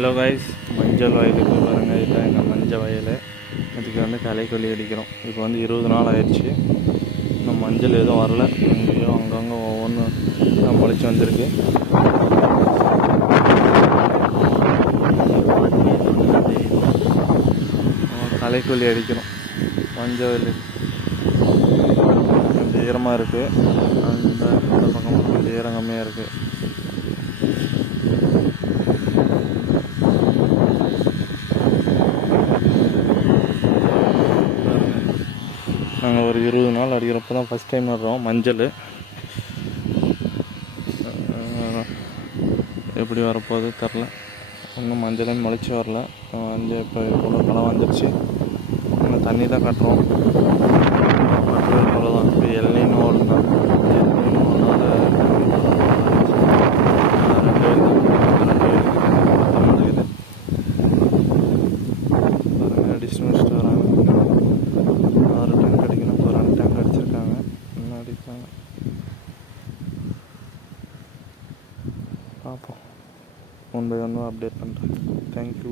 Hello guys, மஞ்சள் வயலுக்கு பாருங்க. இதுதான் எங்கள் மஞ்சள் வயல். இதுக்கு வந்து களைக்கொல்லி அடிக்கிறோம். இப்போ வந்து 20 நாள் ஆயிடுச்சு. இன்னும் மஞ்சள் எதுவும் வரல. எங்கேயோ அங்கங்கே ஒவ்வொன்று முளைச்சி வந்திருக்கு. களைக்கொல்லி அடிக்கிறோம். மஞ்சள் வயல் கொஞ்சம் ஈரமாக இருக்குது. அந்த பக்கம் கொஞ்சம் ஈரம் கம்மியாக இருக்குது. நாங்கள் ஒரு 20 நாள் அடிக்கிறப்ப தான் ஃபஸ்ட் டைம் நடுறோம் மஞ்சள். எப்படி வரப்போகுது தெரில. இன்னும் மஞ்சளும் முளைச்சி வரல. மஞ்சள் இப்போ இவ்வளோ பழம் வந்துடுச்சு. நாங்கள் தண்ணி தான் கட்டுறோம். அவ்வளோதான். இப்போ எல்லைன்னு ஓடுதான். அடிச்சு முடிச்சுட்டு வராங்க. 6 டேங்க் அடிக்கணும். இப்போ 2 டேங்க் அடிச்சிருக்காங்க. இன்னும் அடிப்பாங்க. பார்ப்போம். ஒன் பை ஒன்று அப்டேட் பண்ணுறேன். தேங்க்யூ.